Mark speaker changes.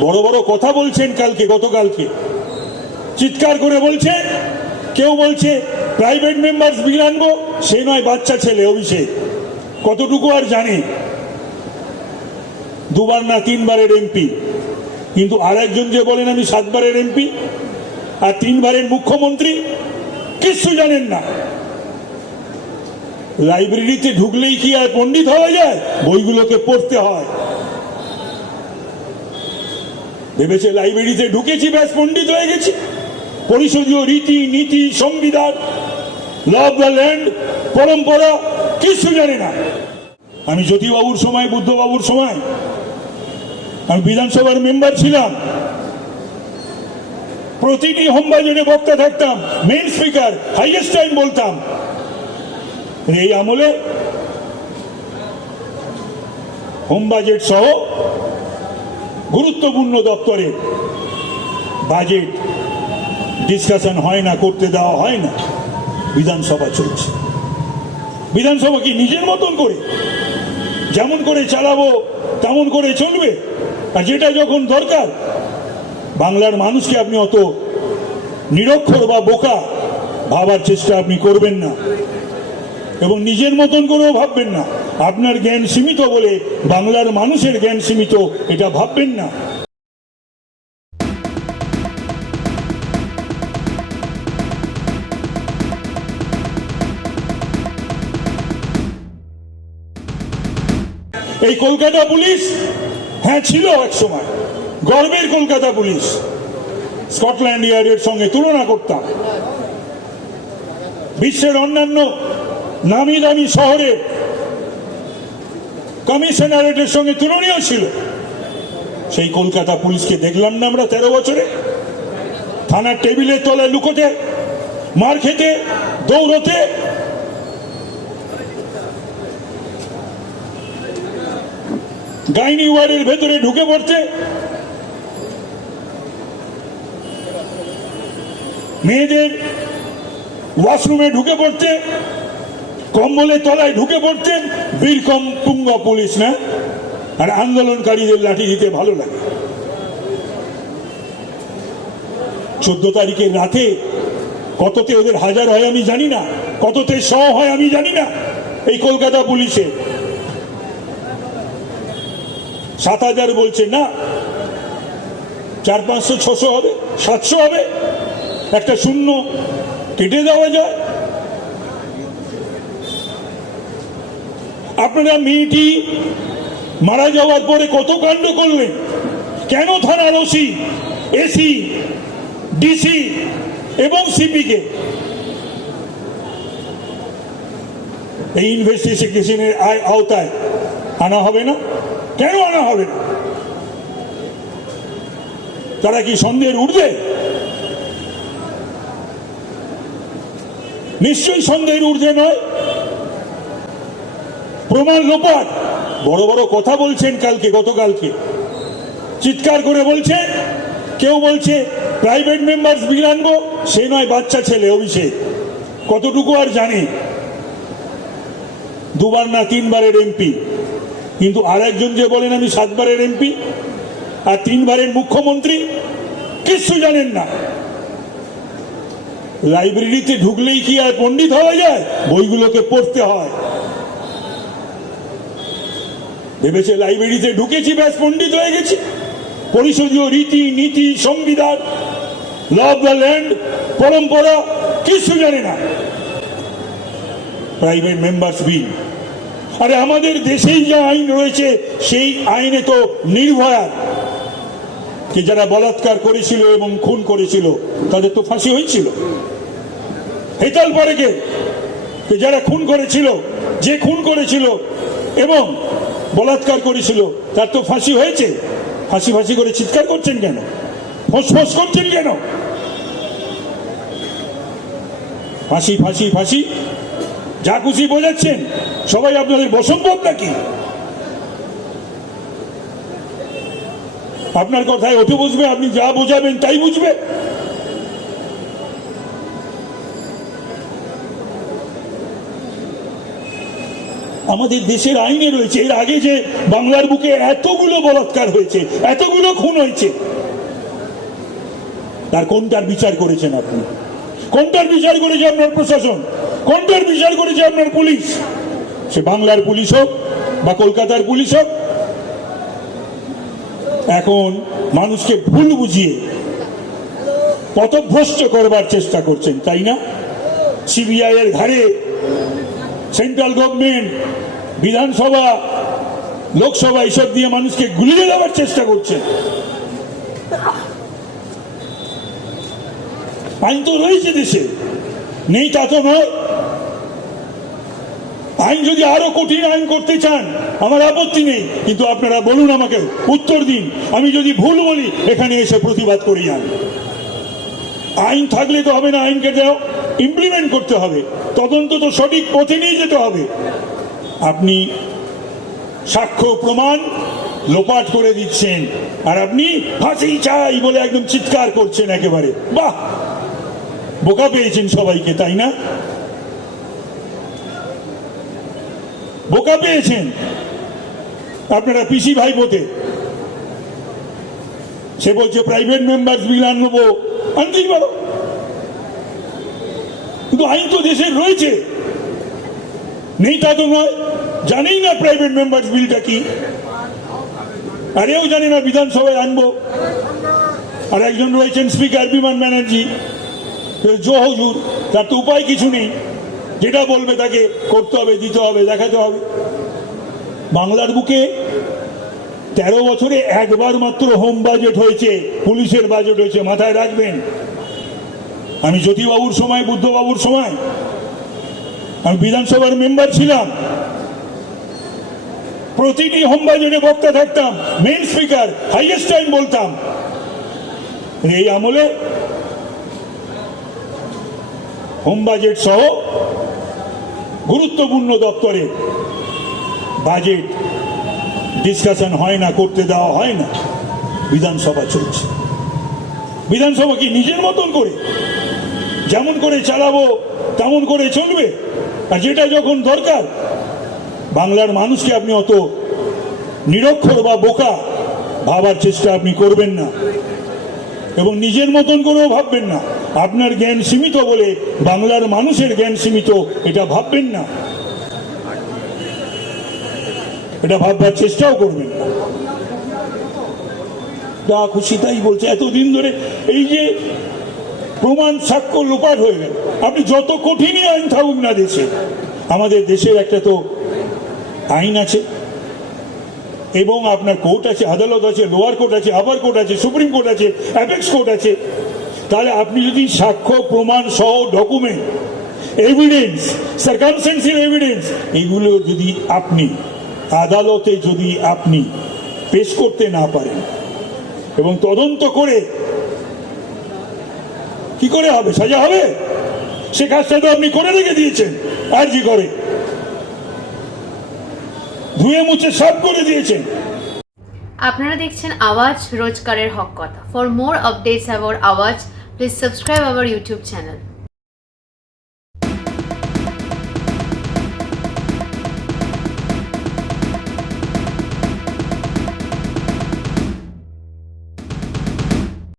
Speaker 1: বড় বড় কথা বলছেন কালকে, গতকালকে। চিৎকার করে বলছে কেউ বলছে প্রাইভেট মেম্বার বিল সে নয়, বাচ্চা ছেলে, অভিষেক। কতটুকু আর জানে? দুবার না, তিনবারের এমপি। কিন্তু আর একজন যে বলেন, আমি সাতবারের এমপি আর তিনবারের মুখ্যমন্ত্রী কিচ্ছু জানেন না। লাইব্রেরিতে ঢুকলেই কি আর পণ্ডিত হওয়া যায়? বইগুলোকে পড়তে হয়। ভেবেছে লাইব্রেরিতে ঢুকেছি, ব্যাস পণ্ডিত হয়ে গেছি। পরিষদীয় রীতি, নীতি, সংবিধান ল অফ দ্য ল্যান্ড পরম্পরা, কিছু জানে না। আমি জ্যোতিবাবুর সময়, বুদ্ধবাবুর সময়, আমি বিধানসভার মেম্বার ছিলাম। প্রতিটি হোমবাজনে বক্তা থাকতাম মেন স্পিকার হাইয়েস্ট টাইম বলতাম। এই আমলে হোম বাজেট সহ গুরুত্বপূর্ণ দপ্তরে বাজেট ডিসকাশন হয় না, করতে দেওয়া হয় না। বিধানসভা চলছে। বিধানসভা কি নিজের মতন করে? যেমন করে চালাবো, তেমন করে চলবে। আর যেটা যখন দরকার, বাংলার মানুষকে আপনি অত নিরক্ষর বা বোকা ভাবার চেষ্টা আপনি করবেন না। এবং নিজের মতন করেও ভাববেন না। আপনার জ্ঞান সীমিত বলে বাংলার মানুষের জ্ঞান সীমিত, এটা ভাববেন না। এই কলকাতা পুলিশ? হ্যাঁ ছিল এক সময়। গর্বের কলকাতা পুলিশ। স্কটল্যান্ড ইয়ার্ডের সঙ্গে তুলনা করতাম। বিশ্বের অন্যান্য নামি দামি শহরে কমিশনারেটের সঙ্গে তুলনীয় ছিল। সেই কলকাতা পুলিশকে দেখলাম না আমরা তেরো বছরে। থানার টেবিলের তলায় লুকোতে, মার খেতে, দৌড়তে। গাইনি ওয়ার্ডের ভেতরে ঢুকে পড়তে। মেয়েদের ওয়াশরুমে ঢুকে পড়তে। কম্বলের তলায় ঢুকে পড়তেন বীরকম পুঙ্গ পুলিশ, না? আর আন্দোলনকারীদের লাঠি দিতে ভালো লাগে। চোদ্দ তারিখের রাতে কততে ওদের হাজার হয় আমি জানি না, কততে শ হয় আমি জানি না, এই কলকাতা পুলিশে। সাত হাজার বলছে, না, চার পাঁচশো, ছশো হবে, সাতশো হবে, একটা শূন্য কেটে দেওয়া যায়। আপনারা মেয়েটি মারা যাওয়ার পরে কত কাণ্ড করলেন? কেন থানার ওসি, এসি, ডিসি এবং সিপিকে? এই ইনভেস্টিগেশনের আয় আওতায় আনা হবে না? কেন আনা হবে না? তারা কি সন্দেহের ঊর্ধ্বে? নিশ্চয়ই সন্দেহের ঊর্ধ্বে নয়। প্রমাণ লোপাট। বড় বড় কথা বলছেন কালকে, গতকালকে। চিৎকার করে বলছে কেউ বলছে প্রাইভেট মেম্বার বিল সে নয় বাচ্চা ছেলে, অভিষেক। কতটুকু আর জানে? দুবার না তিনবারের এমপি কিন্তু আর একজন যে বলেন, আমি সাতবারের এমপি আর তিনবারের মুখ্যমন্ত্রী? কিচ্ছু জানেন না। লাইব্রেরিতে ঢুকলেই কি আর পণ্ডিত হওয়া যায়? বইগুলোকে পড়তে হয়। ভেবেছে লাইব্রেরিতে ঢুকেছি, ব্যাস পণ্ডিত হয়ে গেছি। পরিষদীয় রীতি, নীতি, সংবিধান ল অফ দ্য ল্যান্ড পরম্পরা, কিছু জানে না। প্রাইভেট মেম্বার্স বিল আরে আমাদের দেশেই যে আইন রয়েছে, সেই আইনে তো নির্ভয়া। কে যারা বলাৎকার করেছিল এবং খুন করেছিল, তাদের তো ফাঁসি হয়েছিল। হেতাল পারেকে কে যারা খুন করেছিল, যে খুন করেছিল, এবং বলাৎকার করেছিল। তার তো ফাঁসি হয়েছে। ফাঁসি ফাঁসি করে চিৎকার করছেন কেন? ফোঁস করছেন কেন? ফাঁসি ফাঁসি ফাঁসি। যা খুশি বোঝাচ্ছেন। সবাই আপনাদের বসম্ভব নাকি? আপনার কথায় ওঠে বুঝবে, আপনি যা বোঝাবেন তাই বুঝবে। আমাদের দেশের আইনে রয়েছে, এর আগে যে বাংলার বুকে এতগুলো বলাৎকার হয়েছে, এতগুলো খুন হয়েছে, তার কোনটার বিচার করেছেন আপনি? কোনটার বিচার করেছে আপনার প্রশাসন? কোনটার বিচার করেছে আপনার পুলিশ? সে বাংলার পুলিশ হোক বা কলকাতার পুলিশ হোক। এখন মানুষকে ভুল বুঝিয়ে পথভ্রষ্ট করবার চেষ্টা করছেন, তাই না? সিবিআই এর ঘাড়ে সেন্ট্রাল গভর্নমেন্ট, বিধানসভা, লোকসভা, এইসব দিয়ে মানুষকে গুলিয়ে দেওয়ার চেষ্টা করছে। আইন তো রয়েছে দেশে। নেই তা তো নয়। আইন যদি আরও কঠিন আইন করতে চান, আমার আপত্তি নেই। কিন্তু আপনারা বলুন আমাকে, উত্তর দিন। আমি যদি ভুল বলি, এখানে এসে প্রতিবাদ করি আইন থাকলে তো হবে না আইনকে দেও ইমপ্লিমেন্ট করতে হবে। তদন্ত তো সঠিক পথে নিয়ে যেতে হবে। আপনি সাক্ষ্য প্রমাণ লোপাট করে দিচ্ছেন, আর আপনি ফাঁসি চাই বলে একদম চিৎকার করছেন একেবারে। বাহ! বোকা পেয়েছেন সবাইকে, তাই না? বোকা পেয়েছেন। আপনারা পিসি ভাইপোতে। সে বলছে প্রাইভেট মেম্বার বিল আনব আনতেই পারো। কিন্তু আইন তো দেশের রয়েছে। নেই তা তো নয়। জানেই না প্রাইভেট মেম্বার বিলটা কি। আর এও জানে না বিধানসভায় আনব। আর একজন রয়েছেন স্পিকার বিমান ব্যানার্জি জো হজুর, তার তো উপায় কিছু নেই। যেটা বলবে তাকে করতে হবে, দিতে হবে, দেখাতে হবে। বাংলার বুকে তেরো বছরে একবার মাত্র হোম বাজেট হয়েছে, পুলিশের বাজেট হয়েছে, মাথায় রাখবেন। আমি জ্যোতিবাবুর সময়, বুদ্ধবাবুর সময়, আমি বিধানসভার মেম্বার ছিলাম। প্রতিটি হোম বাজেটে বক্তা থাকতাম মেন স্পিকার হাইয়েস্ট টাইম বলতাম। এই আমলে হোম বাজেট সহ গুরুত্বপূর্ণ দপ্তরে বাজেট ডিসকাশন হয় না, করতে দেওয়া হয় না। বিধানসভা চলছে। বিধানসভা কি নিজের মতন করে? যেমন করে চালাবো, তেমন করে চলবে। আর যেটা যখন দরকার, বাংলার মানুষকে আপনি অত নিরক্ষর বা বোকা ভাবার চেষ্টা আপনি করবেন না। এবং নিজের মতন করেও ভাববেন না। আপনার জ্ঞান সীমিত বলে বাংলার মানুষের জ্ঞান সীমিত, এটা ভাববেন না। এটা ভাববার চেষ্টাও করবেন না। যা খুশি তাই বলছে। এতদিন ধরে এই যে প্রমাণ সাক্ষ্য লোপাট হয়ে গেল। আপনি যত কঠিনই আইন থাকুক না দেশে, আমাদের দেশের একটা তো আইন আছে, এবং আপনার কোর্ট আছে, আদালত আছে, লোয়ার কোর্ট আছে, আপার কোর্ট আছে, সুপ্রিম কোর্ট আছে, অ্যাপেক্স কোর্ট আছে। তাহলে আপনি যদি সাক্ষ্য, প্রমাণ সহ ডকুমেন্ট এভিডেন্স সার্কামসেন্সিয়াল এভিডেন্স এইগুলো যদি আপনি, আদালতে যদি আপনি পেশ করতে না পারেন, এবং তদন্ত করে কি করে হবে? সাজা হবে? সে কাজটা তো আপনি করে রেখে দিয়েছেন। আর কি করে? ধুয়ে মুছে সব করে দিয়েছেন।
Speaker 2: আপনারা দেখছেন আওয়াজ রোজগারের হক কথা। For more updates about Awaaz please subscribe our YouTube channel